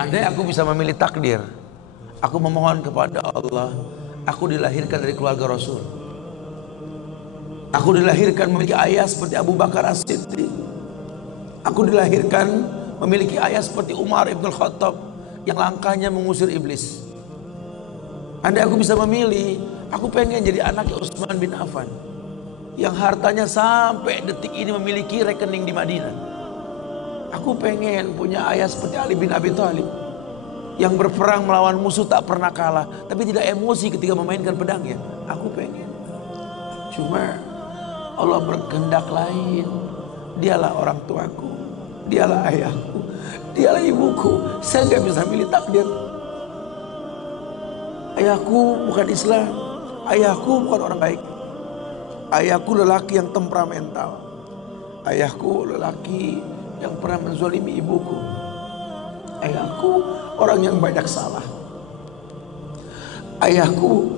Andai aku bisa memilih takdir, aku memohon kepada Allah, aku dilahirkan dari keluarga Rasul. Aku dilahirkan memiliki ayah seperti Abu Bakar As-Siddiq. Aku dilahirkan memiliki ayah seperti Umar Ibn Khattab yang langkahnya mengusir iblis. Andai aku bisa memilih, aku pengen jadi anaknya Utsman bin Affan yang hartanya sampai detik ini memiliki rekening di Madinah. Aku pengen punya ayah seperti Ali bin Abi Thalib yang berperang melawan musuh tak pernah kalah, tapi tidak emosi ketika memainkan pedangnya. Aku pengen. Cuma Allah berkehendak lain. Dialah orang tuaku, dialah ayahku, dialah ibuku. Saya nggak bisa milih takdir. Ayahku bukan Islam, ayahku bukan orang baik. Ayahku lelaki yang temperamental. Ayahku lelaki yang pernah menzalimi ibuku. Ayahku orang yang banyak salah. Ayahku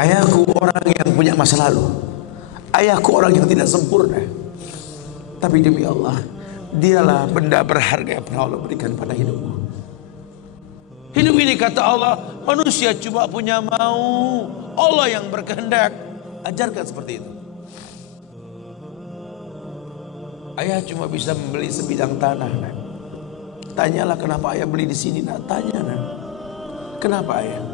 Ayahku orang yang punya masa lalu. Ayahku orang yang tidak sempurna. Tapi demi Allah, dialah benda berharga yang pernah Allah berikan pada hidupku. Hidup ini kata Allah, manusia cuma punya mau, Allah yang berkehendak. Ajarkan seperti itu. Ayah cuma bisa membeli sebidang tanah, nak. Tanyalah kenapa ayah beli di sini, nak. Tanya, nak. Kenapa ayah?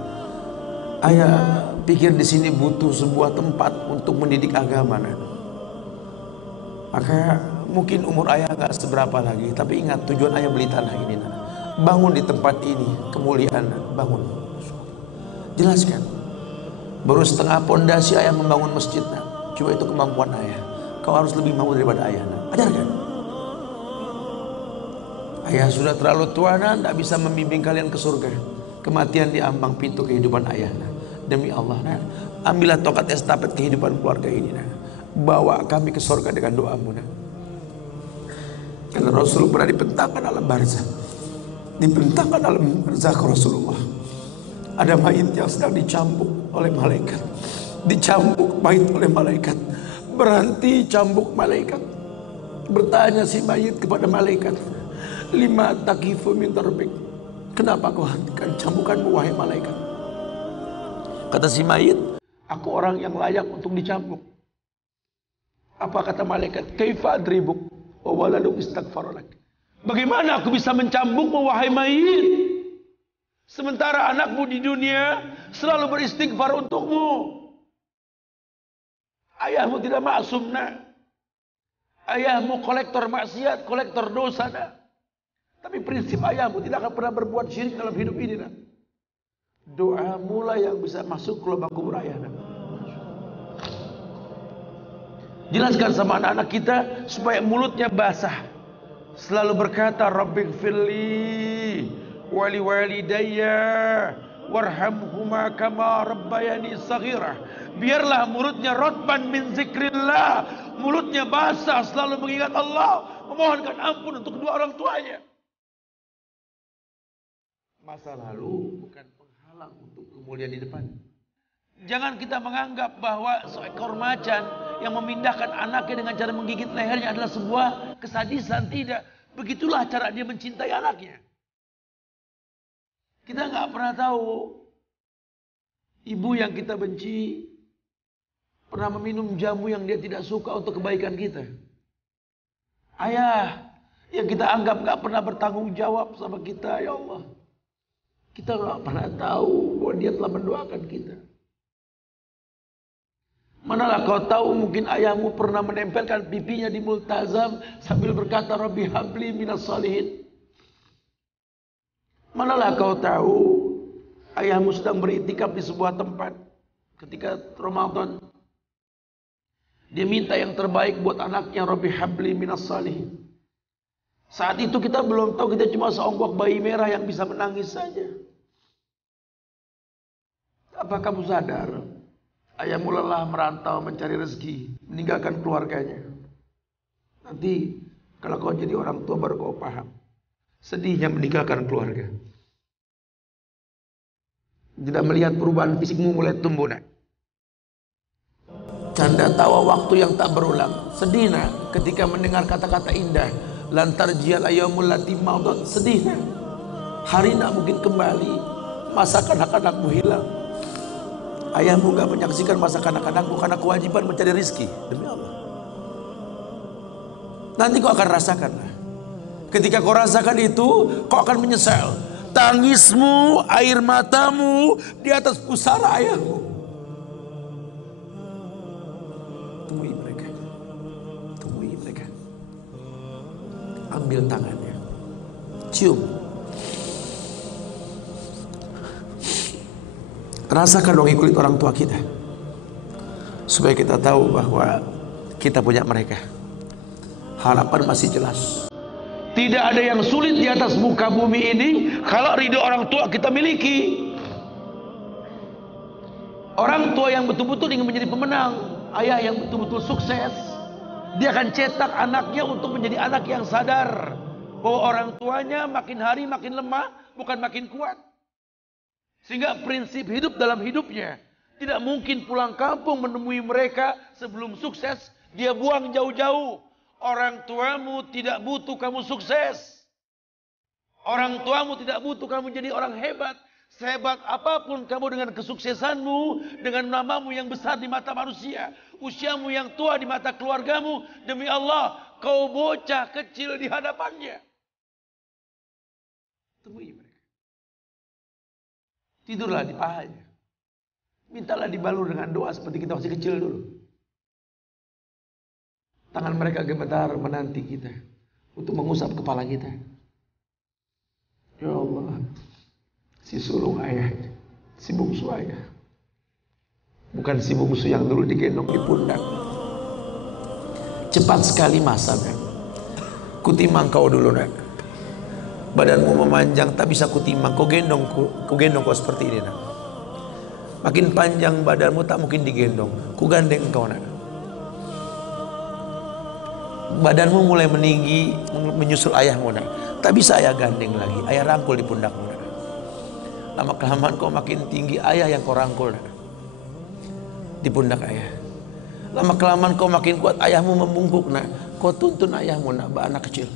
Ayah pikir di sini butuh sebuah tempat untuk mendidik agama, nak. Maka mungkin umur ayah gak seberapa lagi, tapi ingat tujuan ayah beli tanah ini, nak. Bangun di tempat ini kemuliaan, nak. Bangun. Jelaskan. Baru setengah pondasi ayah membangun masjid, nak. Coba itu kemampuan ayah. Kau harus lebih mampu daripada ayah, nak. Ajarkan. Ayah sudah terlalu tua, nak, tidak bisa membimbing kalian ke surga. Kematian di ambang pintu kehidupan ayah, nak. Demi Allah, nak, ambillah tongkat estafet kehidupan keluarga ini, nak. Bawa kami ke surga dengan doamu, nak. Karena Rasul pernah dibentangkan alam barzakh. Dibentangkan alam barzakh Rasulullah. Ada mayit yang sedang dicambuk oleh malaikat. Dicambuk mayit oleh malaikat. Berhenti cambuk malaikat. Bertanya si mayit kepada malaikat, lima takifu min darbik. Kenapa kau hentikan cambukanmu wahai malaikat? Kata si mayit, aku orang yang layak untuk dicambuk. Apa kata malaikat? Kaifa adribuk wa waladuk istaghfar lak. Bagaimana aku bisa mencambukmu wahai mayit, sementara anakmu di dunia selalu beristighfar untukmu? Ayahmu tidak maksum, nak. Ayahmu kolektor maksiat, kolektor dosa, nak. Tapi prinsip ayahmu tidak akan pernah berbuat syirik dalam hidup ini, nak. Doa mulai yang bisa masuk ke lubang kubur ayah, nak. Jelaskan sama anak-anak kita supaya mulutnya basah. Selalu berkata, Rabbighfirli wali walidayya warhamhuma kama rabbayani saghirah. Biarlah mulutnya rotban min zikrillah, mulutnya basah selalu mengingat Allah, memohonkan ampun untuk kedua orang tuanya. Masa lalu bukan penghalang untuk kemuliaan di depan. Jangan kita menganggap bahwa seekor macan yang memindahkan anaknya dengan cara menggigit lehernya adalah sebuah kesadisan. Tidak. Begitulah cara dia mencintai anaknya. Kita nggak pernah tahu ibu yang kita benci pernah meminum jamu yang dia tidak suka untuk kebaikan kita. Ayah yang kita anggap nggak pernah bertanggung jawab sama kita, ya Allah. Kita nggak pernah tahu bahwa dia telah mendoakan kita. Manalah kau tahu mungkin ayahmu pernah menempelkan pipinya di multazam sambil berkata Rabbi habli minas salihin. Manalah kau tahu ayahmu sedang beriktikaf di sebuah tempat ketika Ramadan. Dia minta yang terbaik buat anaknya, Rabbi habli minas salihin. Saat itu kita belum tahu, kita cuma seonggok bayi merah yang bisa menangis saja. Apa kamu sadar? Ayahmu lelah merantau mencari rezeki, meninggalkan keluarganya. Nanti kalau kau jadi orang tua baru kau paham. Sedihnya meninggalkan keluarga. Tidak melihat perubahan fisikmu mulai tumbuh, nak. Canda tawa waktu yang tak berulang. Sedih, nak, ketika mendengar kata-kata indah. Lantar jial ayamul lati maudat. Sedih, nak. Hari nak mungkin kembali. Masa kanak-kanakmu hilang. Ayahmu gak menyaksikan masa kanak-kanakmu karena kewajiban mencari rizki. Demi Allah. Nanti kau akan rasakan. Ketika kau rasakan itu, kau akan menyesal. Tangismu, air matamu di atas pusara ayahmu. Temui mereka. Temui mereka. Ambil tangannya. Cium. Rasakan dong kulit orang tua kita. Supaya kita tahu bahwa kita punya mereka. Harapan masih jelas. Tidak ada yang sulit di atas muka bumi ini kalau ridho orang tua kita miliki. Orang tua yang betul-betul ingin menjadi pemenang, ayah yang betul-betul sukses, dia akan cetak anaknya untuk menjadi anak yang sadar bahwa orang tuanya makin hari makin lemah, bukan makin kuat. Sehingga prinsip hidup dalam hidupnya tidak mungkin pulang kampung menemui mereka sebelum sukses, dia buang jauh-jauh. Orang tuamu tidak butuh kamu sukses. Orang tuamu tidak butuh kamu jadi orang hebat. Sehebat apapun kamu dengan kesuksesanmu, dengan namamu yang besar di mata manusia, usiamu yang tua di mata keluargamu, demi Allah, kau bocah kecil di hadapannya. Temui mereka. Tidurlah di pahanya. Mintalah dibalur dengan doa seperti kita masih kecil dulu. Tangan mereka gemetar menanti kita untuk mengusap kepala kita. Ya Allah, si sulung ayah, si bungsu ayah, bukan si bungsu yang dulu digendong di pundak. Cepat sekali masa, kan? Kutimang kau dulu, nak. Badanmu memanjang, tak bisa kutimang. Kau gendong kau seperti ini, nak. Makin panjang badanmu tak mungkin digendong. Ku gandeng kau, nak. Badanmu mulai meninggi, menyusul ayahmu, nak. Tak bisa ayah gandeng lagi. Ayah rangkul di pundakmu, nak. Lama kelamaan kau makin tinggi, ayah yang kau rangkul, nak. Di pundak ayah. Lama kelamaan kau makin kuat, ayahmu membungkuk, nak. Kau tuntun ayahmu, nak, anak kecil.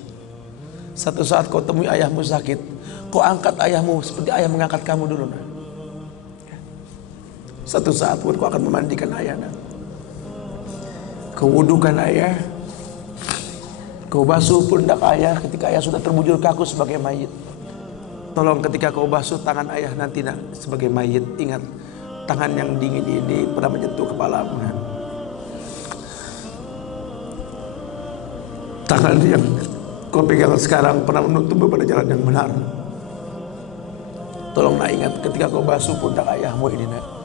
Satu saat kau temui ayahmu sakit, kau angkat ayahmu seperti ayah mengangkat kamu dulu, nak. Satu saat pun kau akan memandikan ayah, nak. Kau wudukan ayah. Kau basuh pundak ayah ketika ayah sudah terbujur kaku sebagai mayit. Tolong ketika kau basuh tangan ayah nanti, nak, sebagai mayit, ingat tangan yang dingin ini pernah menyentuh kepalamu, nak. Tangan yang kau pegang sekarang pernah menuntunmu pada jalan yang benar. Tolong, nak, ingat ketika kau basuh pundak ayahmu ini, nak.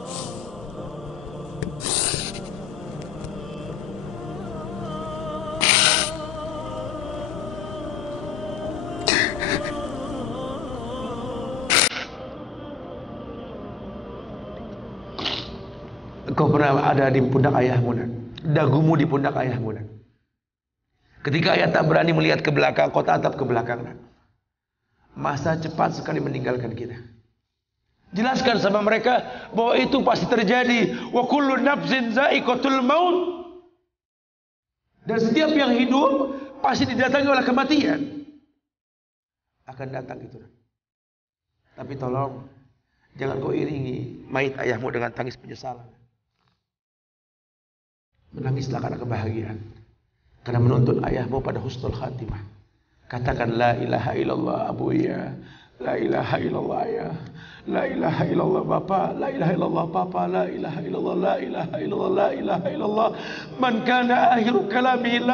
Kau pernah ada di pundak ayahmu, nak. Dagumu di pundak ayahmu, nak. Ketika ayah tak berani melihat ke belakang, kau tatap ke belakang, nak. Masa cepat sekali meninggalkan kita. Jelaskan sama mereka bahwa itu pasti terjadi. Wa kullu nafsin za'iqatul maut. Dan setiap yang hidup pasti didatangi oleh kematian. Akan datang itu, nak. Tapi tolong jangan kau iringi mayit ayahmu dengan tangis penyesalan. Menangislah karena kebahagiaan, karena menuntun ayahmu pada husnul khatimah. Katakan la ilaha illallah abuya, la ilaha illallah ayah, la ilaha illallah bapa, la ilaha illallah papa, la ilaha illallah, la ilaha illallah, la ilaha illallah. Man kana akhiru kalamihi